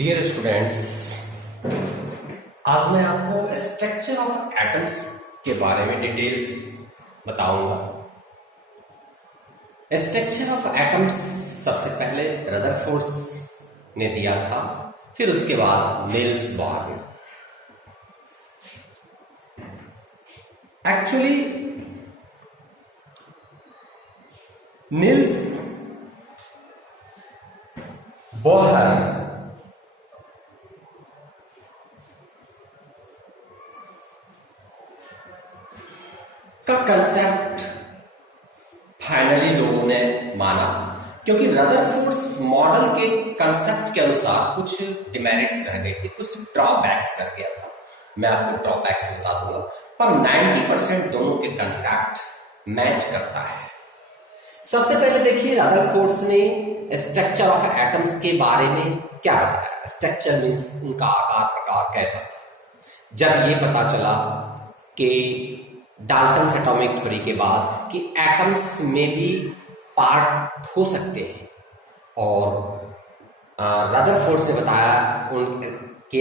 Dear students, आज मैं आपको स्ट्रक्चर ऑफ एटम्स के बारे में डिटेल्स बताऊंगा। स्ट्रक्चर ऑफ एटम्स सबसे पहले रदरफोर्ड ने दिया था, फिर उसके बाद Niels Bohr. Actually Niels Bohr का कंसेप्ट फाइनली लोगों ने माना, क्योंकि रदरफोर्ड्स मॉडल के कंसेप्ट के अनुसार कुछ डिमेरिट्स रह गई थी, कुछ ड्रॉबैक्स रह गया था। मैं आपको ड्रॉबैक्स बता दूंगा, पर 90% दोनों के कंसेप्ट मैच करता है। सबसे पहले देखिए, रदरफोर्ड्स ने स्ट्रक्चर ऑफ एटम्स के बारे में क्या बताया। स्ट्रक्चर मीन्स उनका आकार प्रकार कैसा था। जब ये पता चला कि डाल्टन्स एटॉमिक थ्योरी के बाद कि एटम्स में भी पार्ट हो सकते हैं, और रदरफोर्ड से बताया उनके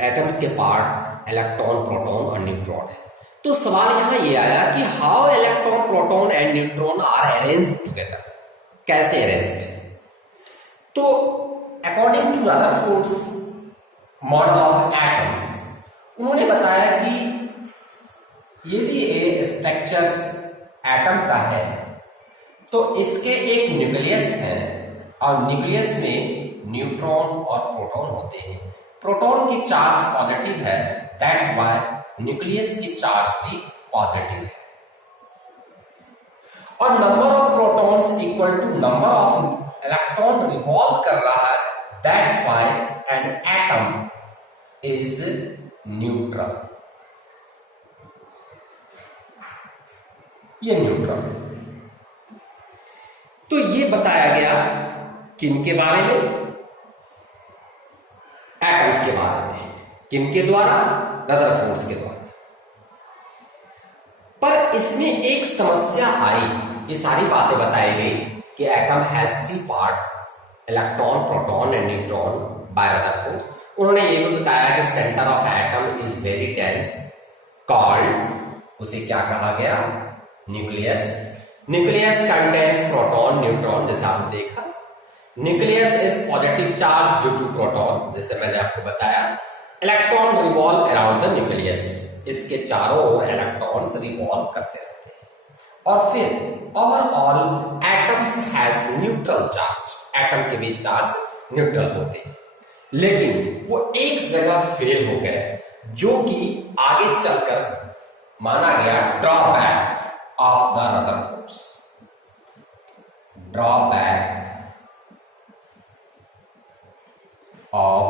एटम्स के पार्ट इलेक्ट्रॉन, प्रोटॉन और न्यूट्रॉन है। तो सवाल यहां ये आया कि how electron, proton and neutron are arranged together, कैसे अरेंज्ड। तो according to Rutherford's model of atoms, उन्होंने बताया कि यदि ये स्ट्रक्चर एटम का है तो इसके एक न्यूक्लियस है, और न्यूक्लियस में न्यूट्रॉन और प्रोटॉन होते हैं। प्रोटॉन की चार्ज पॉजिटिव है, दैट्स व्हाई न्यूक्लियस की चार्ज भी पॉजिटिव है, और number of protons equal to number of electron revolve कर रहा है, that's why an atom is neutral. ये न्यूट्रल। तो ये बताया गया किनके बारे में, एटम्स के बारे में। किनके द्वारा? रदरफोर्ड के द्वारा। पर इसमें एक समस्या आई, ये सारी बातें बताई गई कि atom has 3 parts, electron, proton and neutron by Rutherford. उन्होंने ये भी बताया कि centre of atom is very dense, called, उसे क्या कहा गया? Nucleus. Nucleus contains proton, neutron, जैसे आपने देखा। Nucleus is positive charge due to proton, जैसे मैंने आपको बताया। Electron revolve around the nucleus, इसके चारों ओर इलेक्ट्रॉन्स रिवॉल्व करते रहते हैं। और फिर overall atoms has neutral charge, atom के बीच चार्ज न्यूट्रल होते हैं, लेकिन वो एक जगह फेल हो गए, जो कि आगे चलकर माना गया drawback of the Rutherfords. Drawback of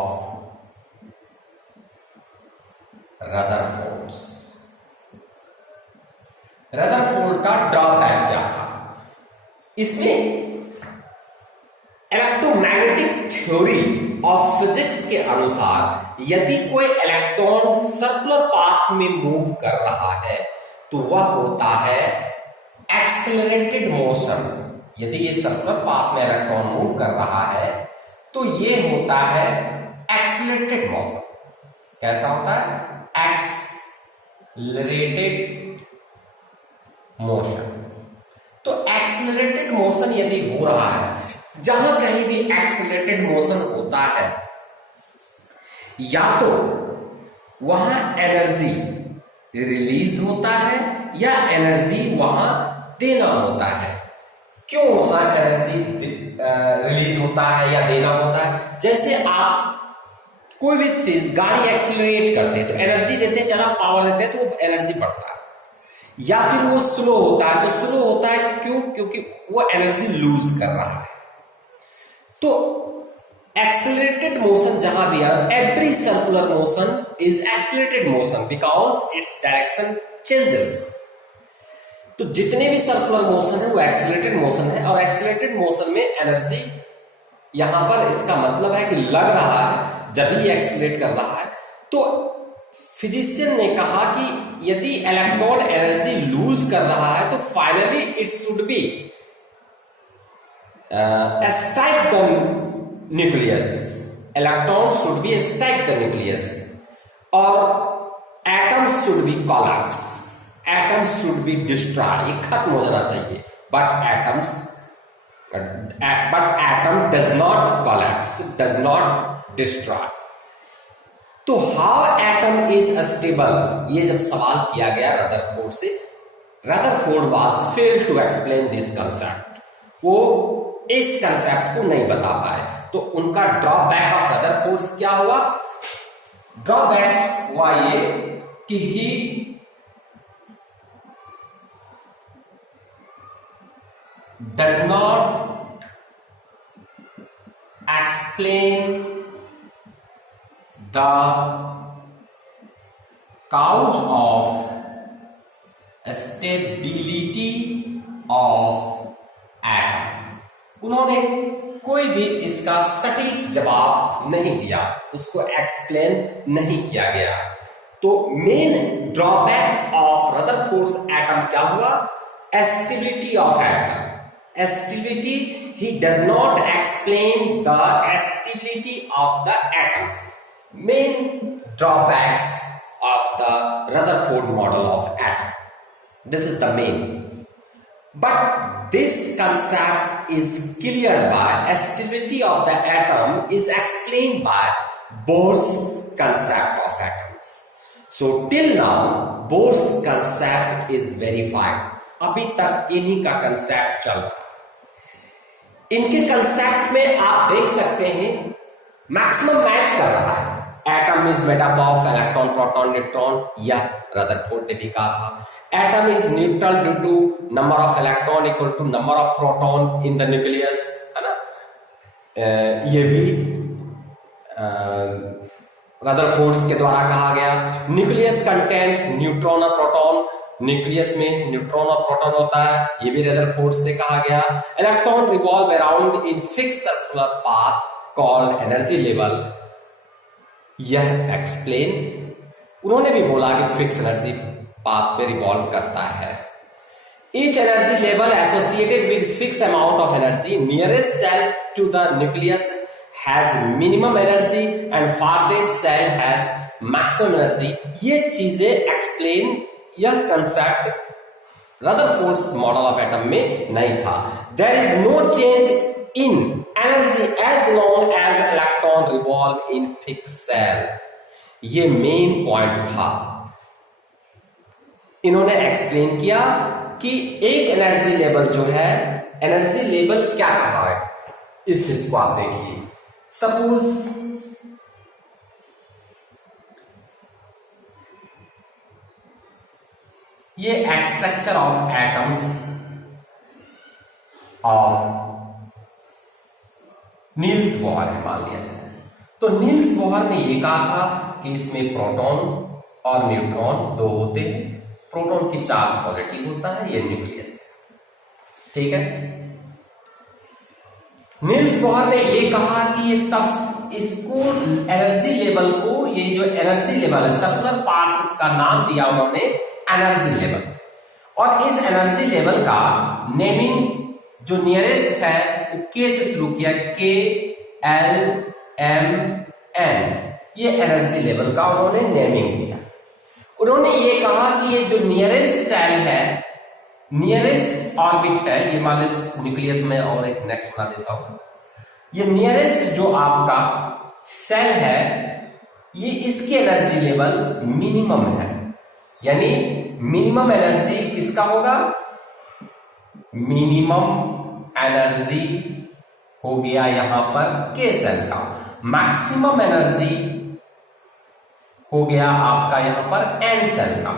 Rutherfords. Rutherford का ड्रॉबैक क्या था? इसमें इलेक्ट्रोमैग्नेटिक थ्योरी ऑफ फिजिक्स के अनुसार यदि कोई इलेक्ट्रॉन सर्कुलर पाथ में मूव कर रहा है तो वह होता है एक्सेलरेटेड मोशन। यदि ये सर्कुलर पाथ में इलेक्ट्रॉन मूव कर रहा है तो ये होता है एक्सेलरेटेड मोशन। कैसा होता है? Accelerated motion. तो एक्सेलरेटेड मोशन यदि हो रहा है, जहां कहीं भी एक्सेलरेटेड मोशन होता है, या तो वहां एनर्जी रिलीज होता है या एनर्जी वहां देना होता है। क्यों वहां एनर्जी रिलीज होता है या देना होता है? जैसे आप कोई भी चीज, गाड़ी एक्सीलरेट करते हैं तो एनर्जी देते हैं, जरा पावर देते हैं तो वो एनर्जी बढ़ता है, या फिर वो स्लो होता है तो स्लो होता है। क्यों? क्योंकि वो एनर्जी लूज कर रहा है। तो accelerated motion जहां भी है, every circular motion is accelerated motion because its direction changes. तो जितने भी सर्कुलर मोशन है वो एक्सेलरेटेड मोशन है, और एक्सेलरेटेड मोशन में एनर्जी, यहां पर इसका मतलब है कि लग रहा है जब भी एक्सेलरेट कर रहा है। तो फिजिशियन ने कहा कि यदि इलेक्ट्रॉन एनर्जी लूज कर रहा है तो finally it should be strike the nucleus. Electrons should be stack the nucleus, or atoms should be collapse. Atoms should be destroyed. ये खत्म हो जाना चाहिए. But atom does not collapse, does not destroy. तो how atom is stable? ये जब सवाल किया गया रदरफोर्ड से, Rutherford was failed to explain this concept. वो इस कंसेप्ट को नहीं बता पाए. तो उनका ड्रॉबैक ऑफ रदरफोर्ड क्या हुआ? ड्रॉबैक हुआ ये कि ही does not explain the cause of stability of atom. उन्होंने कोई भी इसका सटीक जवाब नहीं दिया, उसको एक्सप्लेन नहीं किया गया. तो main drawback of Rutherford's atom क्या हुआ? Stability of atom. Stability, he does not explain the stability of the atoms. Main drawbacks of the Rutherford model of atom. This is the main. But this concept is cleared by stability of the atom is explained by Bohr's concept of atoms. So till now, Bohr's concept is verified. अभी तक इन्हीं का concept चल रहा है. इनके concept में आप देख सकते हैं मैक्सिमम मैच कर रहा है. Atom is made up of electron, proton, neutron. यह रदरफोर्ड ने भी कहा था. Atom is neutral due to number of electron equal to number of proton in the nucleus, है ना. ये भी रदरफोर्ड के द्वारा कहा गया. न्यूक्लियस कंटेन्स न्यूट्रॉन और प्रोटॉन. न्यूक्लियस में न्यूट्रॉन और प्रोटॉन होता है, ये भी रदरफोर्ड से कहा गया. Electron revolve around in fix circular path called energy level. यह एक्सप्लेन उन्होंने भी बोला कि फिक्स एनर्जी पाथ पे रिवॉल्व करता है. Each energy level associated with fix amount of energy. Nearest shell to the nucleus has minimum energy and farthest shell has maximum energy. ये चीजें एक्सप्लेन, यह concept Rutherford's model of atom में नहीं था. There is no change in energy as long as electron revolve in fix shell. ये main point था. इन्होंने explain किया कि एक एनर्जी लेवल जो है, एनर्जी लेवल क्या कहा है, इस चीज को आप देखिए. सपोज ये structure of atoms of Niels Bohr है मान लिया जाए. तो नील्स बोहर ने ये कहा था कि इसमें प्रोटॉन और न्यूट्रॉन दो होते हैं. प्रोटॉन की चार्ज पॉजिटिव होता है, ये न्यूक्लियस. ठीक है. नील्स बोहर ने ये कहा कि ये सब, इसको एनर्जी लेवल को, ये जो एनर्जी लेवल है सर्कुलर पाथ का नाम दिया उन्होंने एनर्जी लेवल. और इस एनर्जी लेवल का नेमिंग जो नियरेस्ट है वो के से शुरू किया. के एल एम एन, ये एनर्जी लेवल का उन्होंने नेमिंग दिया. उन्होंने ये कहा कि ये जो नियरेस्ट सेल है, नियरेस्ट ऑर्बिट है, ये मान लो न्यूक्लियस में और एक नेक्स्ट बना देता हूं. ये नियरेस्ट जो आपका सेल है, ये इसकी एनर्जी लेवल मिनिमम है. यानी मिनिमम एनर्जी किसका होगा? मिनिमम एनर्जी हो गया यहां पर के सेल का. मैक्सिमम एनर्जी हो गया आपका यहां पर एन सेल का.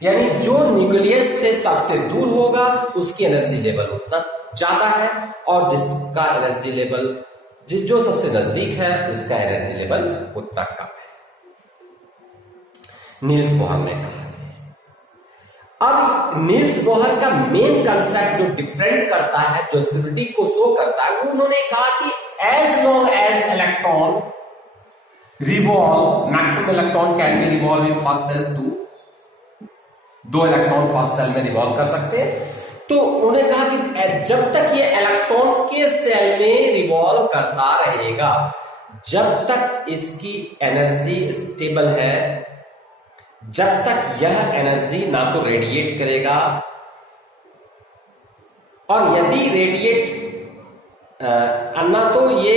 यानी जो न्यूक्लियस से सबसे दूर होगा उसकी एनर्जी लेवल उतना ज्यादा है, और जिसका एनर्जी लेवल जो सबसे नजदीक है उसका एनर्जी लेवल उतना कम है. नील्स बोहर ने कहा. अब नील्स बोहर का मेन कंसेप्ट जो डिफरेंट करता है, जो स्टेबिलिटी को शो करता है, वो उन्होंने कहा कि as long as electron revolve, maximum electron can be revolve in first shell two. दो इलेक्ट्रॉन फर्स्ट सेल में रिवॉल्व कर सकते हैं. तो उन्होंने कहा कि जब तक ये इलेक्ट्रॉन के सेल में रिवॉल्व करता रहेगा, जब तक इसकी एनर्जी स्टेबल है, जब तक यह एनर्जी ना तो रेडिएट करेगा, और यदि रेडिएट ना तो ये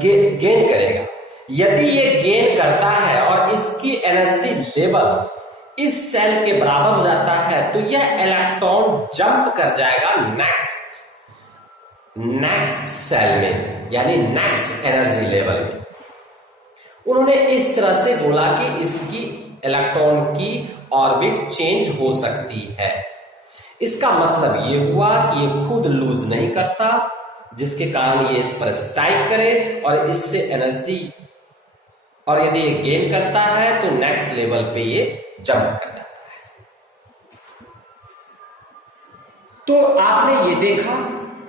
गेन करेगा, यदि ये गेन करता है और इसकी एनर्जी लेवल इस सेल के बराबर हो जाता है, तो यह इलेक्ट्रॉन जंप कर जाएगा नेक्स्ट सेल में, यानी नेक्स्ट एनर्जी लेवल में। उन्होंने इस तरह से बोला कि इसकी इलेक्ट्रॉन की ऑर्बिट चेंज हो सकती है। इसका मतलब ये हुआ कि ये खुद लूज नहीं करता, जिसके कारण ये इस पर स्ट्राइक करे और इससे एनर्जी, और यदि ये गेन करता है तो नेक्स्ट लेवल पे ये जंप कर जाता है। तो आपने ये देखा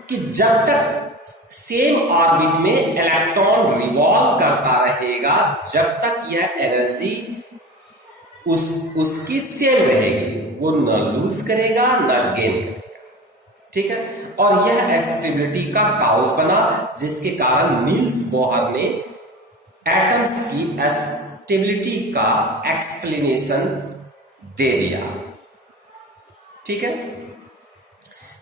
कि जब तक सेम ऑर्बिट में इलेक्ट्रॉन रिवॉल्व करता रहेगा, जब तक यह एनर्जी उसकी सेम रहेगी, वो न लूज करेगा न गेन करेगा, ठीक है। और यह स्टेबिलिटी का काउज बना, जिसके कारण नील्स बोहर ने एटम्स की स्टेबिलिटी का एक्सप्लेनेशन दे दिया, ठीक है।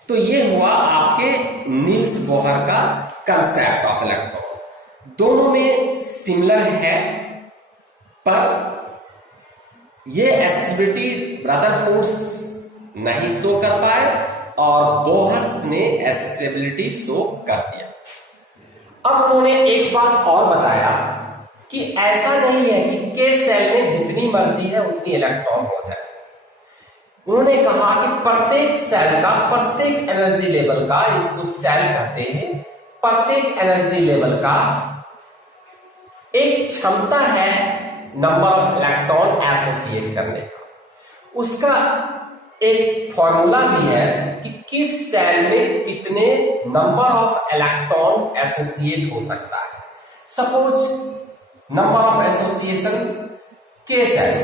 तो ये हुआ आपके नील्स बोहर का कंसेप्ट ऑफ इलेक्ट्रॉन। दोनों में सिमिलर है, पर ये स्टेबिलिटी रदरफोर्ड नहीं शो कर पाए और बोहर्स ने स्टेबिलिटी शो कर दिया। अब उन्होंने एक बात और बताया कि ऐसा नहीं है कि के सेल में जितनी मर्जी है उतनी इलेक्ट्रॉन हो जाए। उन्होंने कहा कि प्रत्येक सेल का, प्रत्येक एनर्जी लेवल का, इसको सेल कहते हैं, प्रत्येक एनर्जी लेवल का एक क्षमता है नंबर ऑफ इलेक्ट्रॉन एसोसिएट करने का। उसका एक फॉर्मूला भी है कि किस सेल में कितने नंबर ऑफ इलेक्ट्रॉन एसोसिएट हो सकता है। सपोज नंबर ऑफ एसोसिएशन के सेल,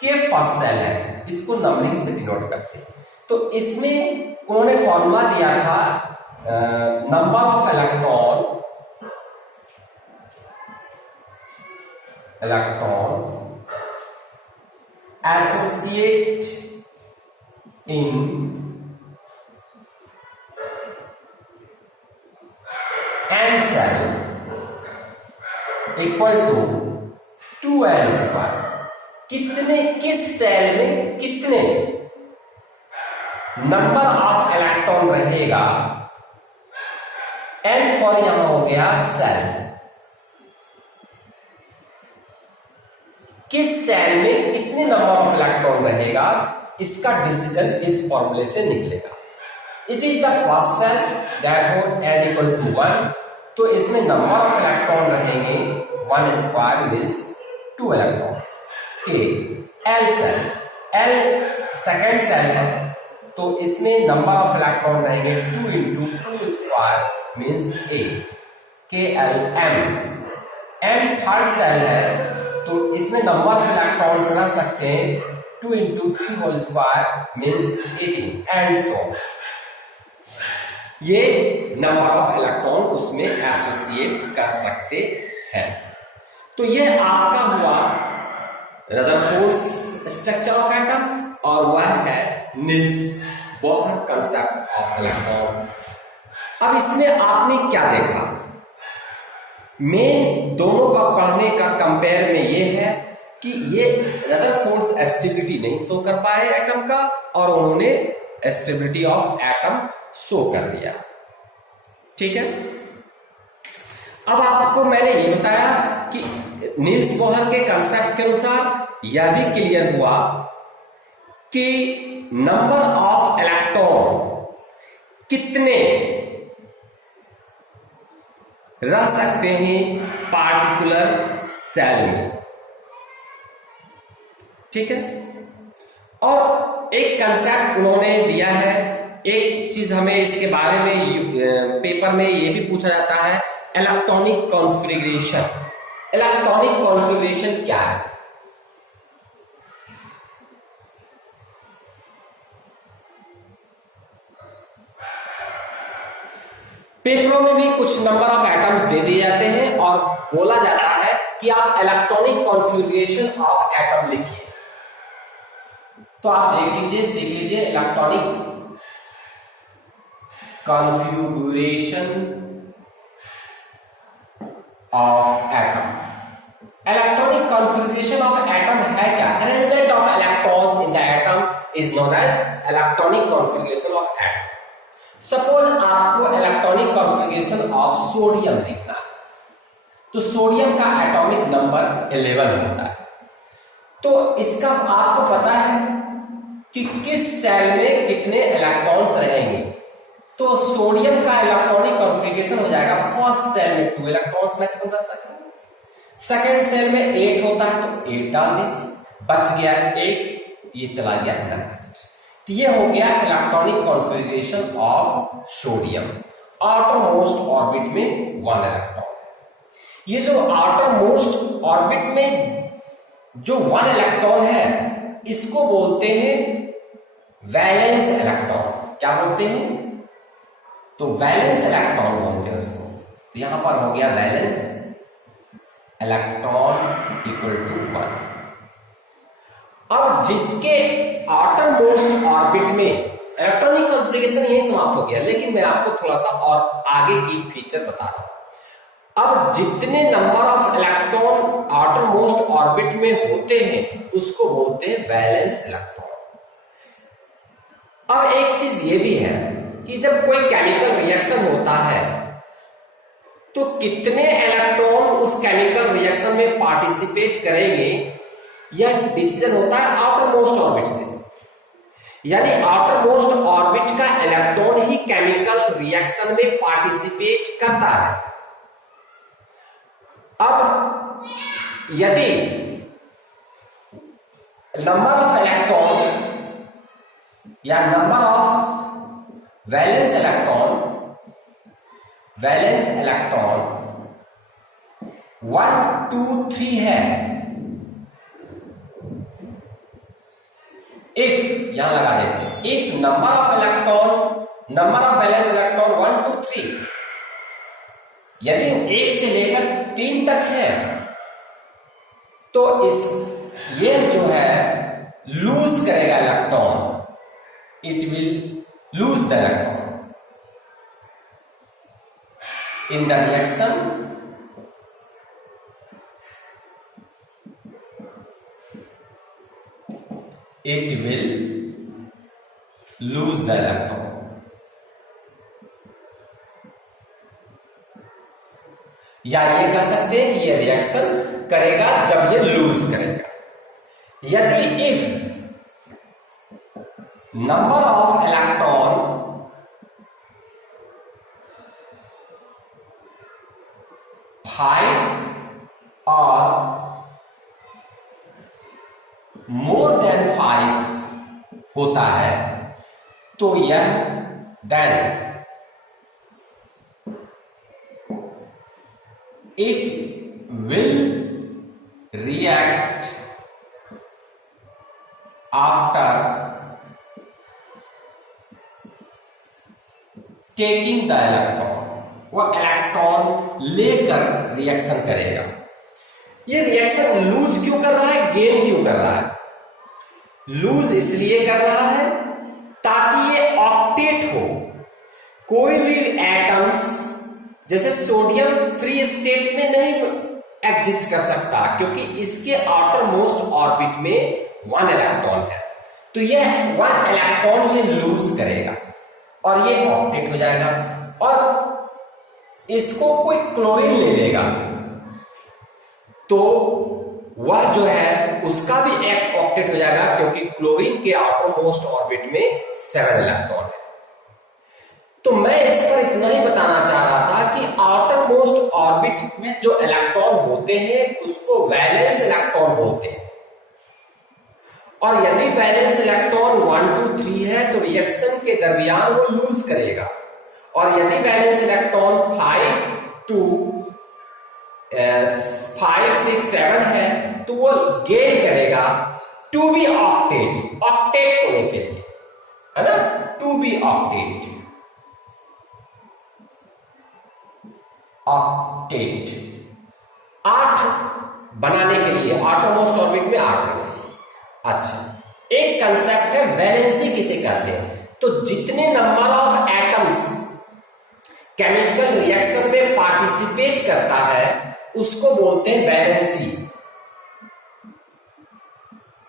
के फर्स्ट सेल है, इसको नंबरिंग से डिनोट करते हैं। तो इसमें उन्होंने फॉर्मूला दिया था number of electron associate in n cell equal to 2n square. कितने, किस सेल में कितने नंबर ऑफ इलेक्ट्रॉन रहेगा, n फॉर यहां हो गया सेल, किस सेल में कितने नंबर ऑफ इलेक्ट्रॉन रहेगा, इसका डिसीजन इस फॉर्मूले से निकलेगा। It is the first shell, therefore n equal to 1, तो इसमें नंबर ऑफ इलेक्ट्रॉन रहेंगे 1 square means 2 electrons. K L shell, L second shell है, तो इसमें नंबर ऑफ इलेक्ट्रॉन रहेंगे 2 into 2 square means 8। K L M, M third shell है, तो इसमें नंबर ऑफ इलेक्ट्रॉन्स रह सकते हैं 2 into 3 whole square means 18 and so. ये नंबर ऑफ इलेक्ट्रॉन उसमें एसोसिएट कर सकते हैं। तो ये आपका हुआ रदरफोर्ड स्ट्रक्चर ऑफ एटम, और वह है Niels Bohr concept of electron. अब इसमें आपने क्या देखा, मेन दोनों का पढ़ने का कंपेयर में ये है कि ये रदरफोर्ड स्टेबिलिटी नहीं शो कर पाए एटम का, और उन्होंने स्टेबिलिटी ऑफ एटम शो कर दिया, ठीक है। अब आपको मैंने ये बताया कि नील्स बोहर के कंसेप्ट के अनुसार यह भी क्लियर हुआ कि नंबर ऑफ इलेक्ट्रॉन कितने रह सकते हैं पार्टिकुलर सेल में, ठीक है। और एक कंसेप्ट उन्होंने दिया है, एक चीज हमें इसके बारे में पेपर में ये भी पूछा जाता है, इलेक्ट्रॉनिक कॉन्फ़िगरेशन। इलेक्ट्रॉनिक कॉन्फ़िगरेशन क्या है? पेपरों में भी कुछ नंबर ऑफ एटम्स दे दिए जाते हैं और बोला जाता है कि आप इलेक्ट्रॉनिक कॉन्फ़िगरेशन ऑफ एटम लिखिए। तो आप देख लीजिए, सीख लीजिए electronic configuration of atom. Electronic configuration of atom है क्या? Arrangement of electrons in the atom is known as electronic configuration of atom. Suppose आपको इलेक्ट्रॉनिक कॉन्फ़िगरेशन ऑफ सोडियम लिखना है, तो सोडियम का एटॉमिक नंबर 11 होता है। तो इसका आपको पता है कि किस सेल में कितने इलेक्ट्रॉन्स रहेंगे। तो सोडियम का इलेक्ट्रॉनिक कॉन्फ़िगरेशन हो जाएगा, फर्स्ट सेल में 2 इलेक्ट्रॉन्स मैक्सिमम रह सकेंगे, सेकेंड सेल में 8 होता है तो 8 डाल दीजिए, बच गया 1, ये चला गया नेक्स्ट। तो ये हो गया electronic configuration of sodium. Outermost orbit में 1 इलेक्ट्रॉन। ये जो आउटरमोस्ट ऑर्बिट में जो 1 इलेक्ट्रॉन है, इसको बोलते हैं वैलेंस इलेक्ट्रॉन। क्या बोलते हैं? तो वैलेंस इलेक्ट्रॉन बोलते हैं उसको। तो यहां पर हो गया वैलेंस इलेक्ट्रॉन इक्वल टू 1। अब जिसके आउटरमोस्ट ऑर्बिट में इलेक्ट्रॉनिक कॉन्फ़िगरेशन यही समाप्त हो गया, लेकिन मैं आपको थोड़ा सा और आगे की फीचर बता रहा हूं। अब जितने number of electron outermost orbit में होते हैं उसको बोलते हैं वैलेंस इलेक्ट्रॉन। अब एक चीज ये भी है कि जब कोई केमिकल रिएक्शन होता है तो कितने इलेक्ट्रॉन उस केमिकल रिएक्शन में पार्टिसिपेट करेंगे, यह डिसीजन होता है आउटरमोस्ट ऑर्बिट से। यानी आउटरमोस्ट ऑर्बिट का इलेक्ट्रॉन ही केमिकल रिएक्शन में पार्टिसिपेट करता है। अब यदि नंबर ऑफ इलेक्ट्रॉन या नंबर ऑफ वैलेंस इलेक्ट्रॉन 1 2 3 है, इफ यहां लगा देते हैं, if number of valence electron 1 2 3, यदि 1 से लेकर 3 तक है तो ये जो है लूज करेगा electron, it will lose the electron in the reaction it will lose the electron। या ये कह सकते हैं कि ये रिएक्शन करेगा जब ये लूज करेगा। यदि if number of electron five और मोर देन 5 होता है तो यह then it will react after taking the electron। वो इलेक्ट्रॉन लेकर रिएक्शन करेगा। ये रिएक्शन लूज क्यों कर रहा है, गेन क्यों कर रहा है? लूज इसलिए कर रहा है ताकि ये ऑक्टेट हो। कोई भी एटम्स जैसे सोडियम फ्री स्टेट में नहीं एग्जिस्ट कर सकता क्योंकि इसके आउटर मोस्ट ऑर्बिट में 1 इलेक्ट्रॉन है। तो ये 1 इलेक्ट्रॉन ये लूज करेगा और ये ऑक्टेट हो जाएगा और इसको कोई क्लोरीन ले लेगा तो वह जो है उसका भी एक ऑक्टेट हो जाएगा क्योंकि क्लोरीन के आउटर मोस्ट ऑर्बिट में 7 इलेक्ट्रॉन है। तो मैं इस पर इतना ही बताना चाह रहा था कि आउटर मोस्ट ऑर्बिट में जो इलेक्ट्रॉन होते हैं उसको वैलेंस इलेक्ट्रॉन बोलते हैं और यदि वैलेंस इलेक्ट्रॉन 1 2 3 है तो रिएक्शन के दरमियान वो लूज करेगा और यदि वैलेंस इलेक्ट्रॉन 5 6 7 है तो वो गेन करेगा टू बी ऑक्टेट होने के लिए, है ना, टू बी ऑक्टेट। ऑक्टेट। 8 बनाने के लिए आउटरमोस्ट ऑर्बिट में 8 होंगे। अच्छा, एक कंसेप्ट है वैलेंसी किसे कहते हैं, तो जितने number of atoms chemical reaction में पार्टिसिपेट करता है उसको बोलते हैं वैलेंसी।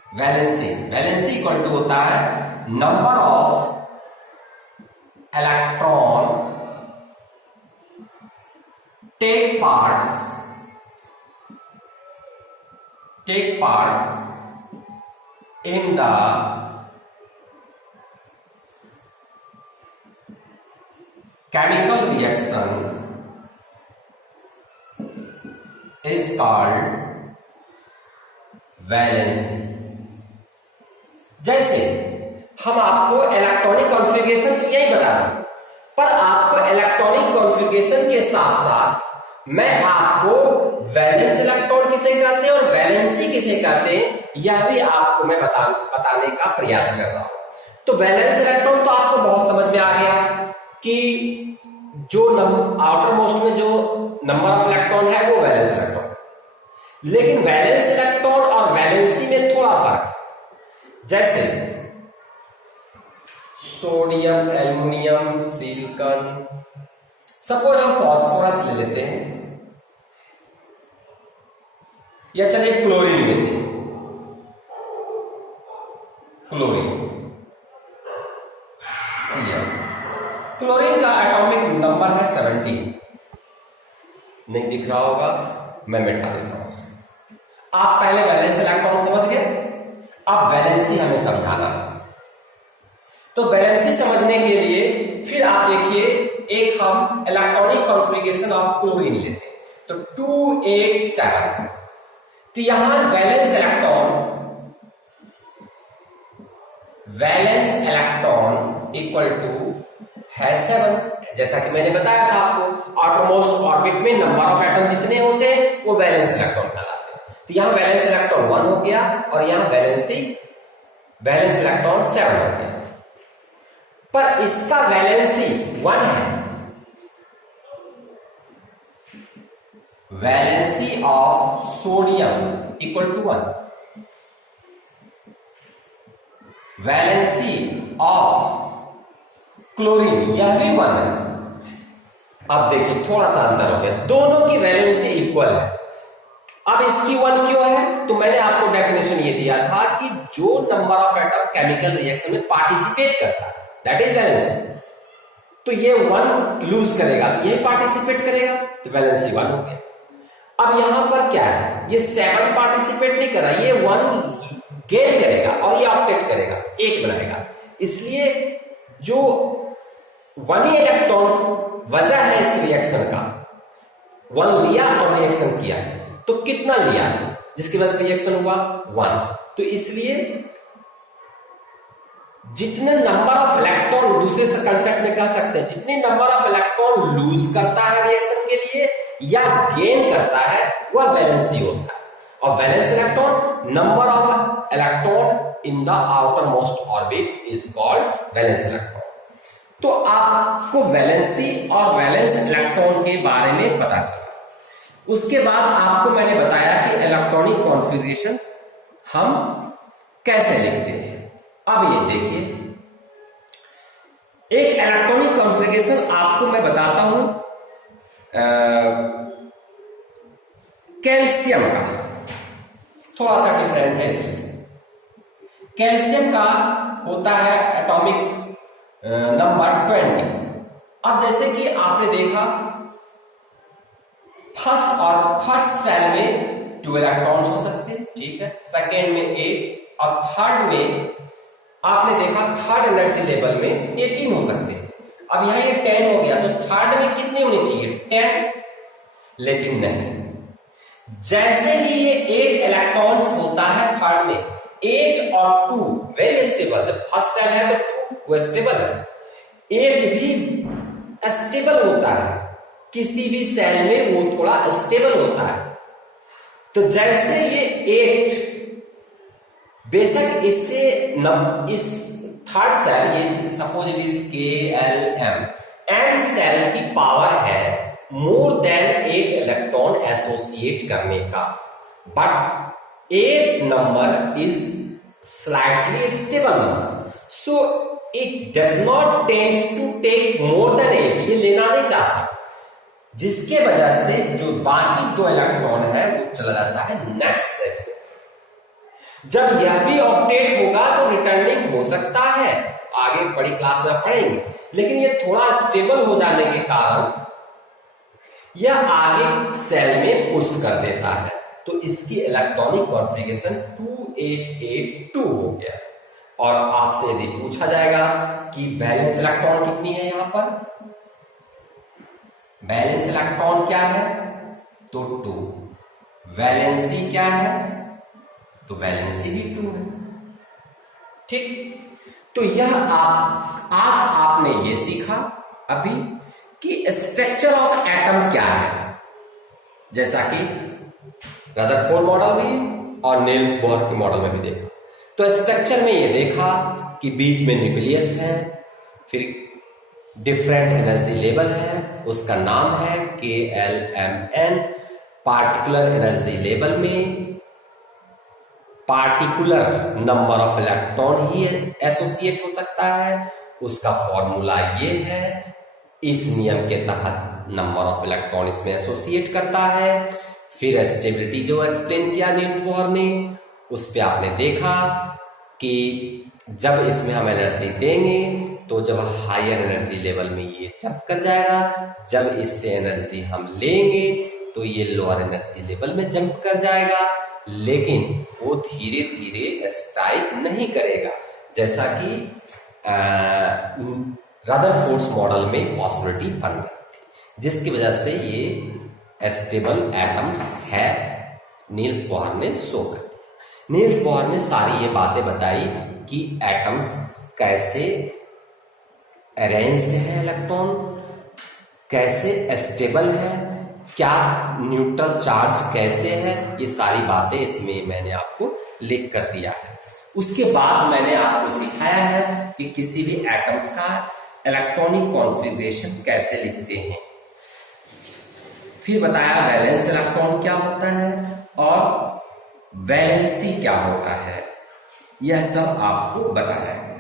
वैलेंसी इक्वल टू होता है number of electron take part in the chemical reaction is called valency। जैसे हम आपको इलेक्ट्रॉनिक कॉन्फ़िगरेशन तो यही बता रहे, पर आपको इलेक्ट्रॉनिक कॉन्फ़िगरेशन के साथ साथ मैं आपको वैलेंस इलेक्ट्रॉन किसे कहते हैं और वैलेंसी किसे कहते हैं यह भी आपको मैं बताने का प्रयास कर रहा हूं। तो वैलेंस इलेक्ट्रॉन तो आपको बहुत समझ में आ गया कि जो आउटर मोस्ट में जो नंबर ऑफ इलेक्ट्रॉन है वो वैलेंस इलेक्ट्रॉन है, लेकिन वैलेंस इलेक्ट्रॉन और वैलेंसी में थोड़ा फर्क है। जैसे सोडियम, एल्युमिनियम, सिलिकॉन, सपोज हम फास्फोरस ले लेते हैं या चलिए क्लोरीन लेते हैं। क्लोरीन Cl, क्लोरीन का एटॉमिक नंबर है 17। नहीं दिख रहा होगा, मैं मिटा देता हूं उसको। आप पहले वैलेंस इलेक्ट्रॉन समझ गए, अब वैलेंसी हमें समझाना है। तो वैलेंसी समझने के लिए फिर आप देखिए, एक हम इलेक्ट्रॉनिक कॉन्फ़िगरेशन ऑफ क्लोरीन लेते हैं तो 287। तो यहां वैलेंस इलेक्ट्रॉन इक्वल टू है 7। जैसा कि मैंने बताया था आपको, आउटरमोस्ट ऑर्बिट में नंबर ऑफ एटम जितने होते हैं वो वैलेंस इलेक्ट्रॉन कहलाते हैं। तो यहां वैलेंस इलेक्ट्रॉन 1 हो गया और यहां वैलेंस इलेक्ट्रॉन 7 हो गया, पर इसका वैलेंसी 1 है। Valency of sodium equal to 1, valency of chlorine यह भी 1 है। अब देखिए थोड़ा सा अंतर हो गया, दोनों की वैलेंसी इक्वल है। अब इसकी 1 क्यों है, तो मैंने आपको डेफिनेशन ये दिया था कि जो number of atom chemical reaction में पार्टिसिपेट करता है दैट इज वैलेंसी। तो ये 1 लूज करेगा तो ये पार्टिसिपेट करेगा, तो वैलेंसी 1 हो गया। अब यहां पर क्या है, ये 7 पार्टिसिपेट नहीं कर रहा, ये 1 गेन करेगा और ये ऑक्टेट करेगा, 8 बनाएगा। इसलिए जो 1 ही इलेक्ट्रॉन वजह है इस रिएक्शन का, 1 लिया और रिएक्शन किया, तो कितना लिया जिसकी वजह से रिएक्शन हुआ 1। तो इसलिए जितने नंबर ऑफ इलेक्ट्रॉन, दूसरे से कंसेप्ट में कह सकते हैं, जितने नंबर ऑफ इलेक्ट्रॉन लूज करता है रिएक्शन के लिए या गेन करता है वह वैलेंसी होता है। और valence electron, number of electron in the outer most orbit is called valence electron. तो आपको वैलेंसी और वैलेंस इलेक्ट्रॉन के बारे में पता चला। उसके बाद आपको मैंने बताया कि इलेक्ट्रॉनिक कॉन्फ़िगरेशन हम कैसे लिखते हैं। अब ये देखिए, एक इलेक्ट्रॉनिक कॉन्फ़िगरेशन आपको मैं बताता हूं कैल्शियम का, थोड़ा सा डिफरेंट है इसलिए। कैल्शियम का होता है एटॉमिक नंबर 20। अब जैसे कि आपने देखा फर्स्ट सेल में 2 इलेक्ट्रॉन्स हो सकते हैं, ठीक है, सेकेंड में 8 और थर्ड में आपने देखा थर्ड एनर्जी लेवल में 18 हो सकते हैं। अब यहां ये 10 हो गया, तो थर्ड में कितने होने चाहिए 10, लेकिन नहीं। जैसे ही ये 8 इलेक्ट्रॉन्स होता है थर्ड में, 8 और 2 वेरी स्टेबल। जब फर्स्ट सेल है तो 2 वो स्टेबल है, 8 भी स्टेबल होता है, किसी भी सेल में वो थोड़ा स्टेबल होता है। तो जैसे ये 8 बेशक इससे इस थर्ड सेल, ये suppose it is KLM, M shell की पावर है, मोर देन 8 इलेक्ट्रॉन एसोसिएट करने का, बट 8 नंबर is slightly stable number, so it does not tends to take more than 8, ये लेना नहीं चाहता, जिसके वजह से जो बाकी 2 इलेक्ट्रॉन है वो चला जाता है नेक्स्ट सेल। जब यह भी ऑक्टेट होगा तो रिटर्निंग हो सकता है, आगे बड़ी क्लास में पढ़ेंगे, लेकिन ये थोड़ा स्टेबल हो जाने के कारण यह आगे सेल में पुश कर देता है, तो इसकी इलेक्ट्रॉनिक कॉन्फ़िगरेशन 2882 हो गया। और आपसे यदि पूछा जाएगा कि बैलेंस इलेक्ट्रॉन कितनी है, यहां पर बैलेंस इलेक्ट्रॉन क्या है, तो 2, वैलेंसी क्या है, तो वैलेंसी भी 2 है। ठीक, तो यह आज आपने ये सीखा अभी कि स्ट्रक्चर ऑफ एटम क्या है, जैसा कि रदरफोर्ड मॉडल में और नील्स बोहर के मॉडल में भी देखा। तो स्ट्रक्चर में ये देखा कि बीच में न्यूक्लियस है, फिर डिफरेंट एनर्जी लेवल है, उसका नाम है KLMN। पार्टिकुलर एनर्जी लेवल में particular number of electron he associate हो सकता है, उसका फॉर्मूला ये है, इस नियम के तहत नंबर ऑफ इलेक्ट्रॉन इसमें एसोसिएट करता है। फिर स्टेबिलिटी जो एक्सप्लेन किया नील्स बोहर ने, उस पे आपने देखा कि जब इसमें हम एनर्जी देंगे तो जब हायर एनर्जी लेवल में ये जंप कर जाएगा, जब इससे एनर्जी हम लेंगे तो ये लोअर एनर्जी लेवल में जंप कर जाएगा, लेकिन वो धीरे धीरे स्ट्राइक नहीं करेगा, जैसा कि रदरफोर्ड्स मॉडल में पॉसिबिलिटी बन रही थी, जिसकी वजह से ये स्टेबल एटम्स है, नील्स बोहर ने शो कर दिया। नील्स बोहर ने सारी ये बातें बताई कि एटम्स कैसे अरेंज्ड है, इलेक्ट्रॉन कैसे स्टेबल है, क्या न्यूट्रल चार्ज कैसे है, ये सारी बातें इसमें मैंने आपको लिख कर दिया है। उसके बाद मैंने आपको सिखाया है कि किसी भी एटम्स का इलेक्ट्रॉनिक कॉन्फ़िगरेशन कैसे लिखते हैं, फिर बताया वैलेंस इलेक्ट्रॉन क्या होता है और वैलेंसी क्या होता है, यह सब आपको बताया गया।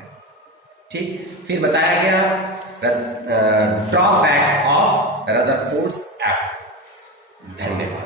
ठीक, फिर बताया गया ड्रॉबैक ऑफ रदरफोर्ड्स एटम। धन्यवाद।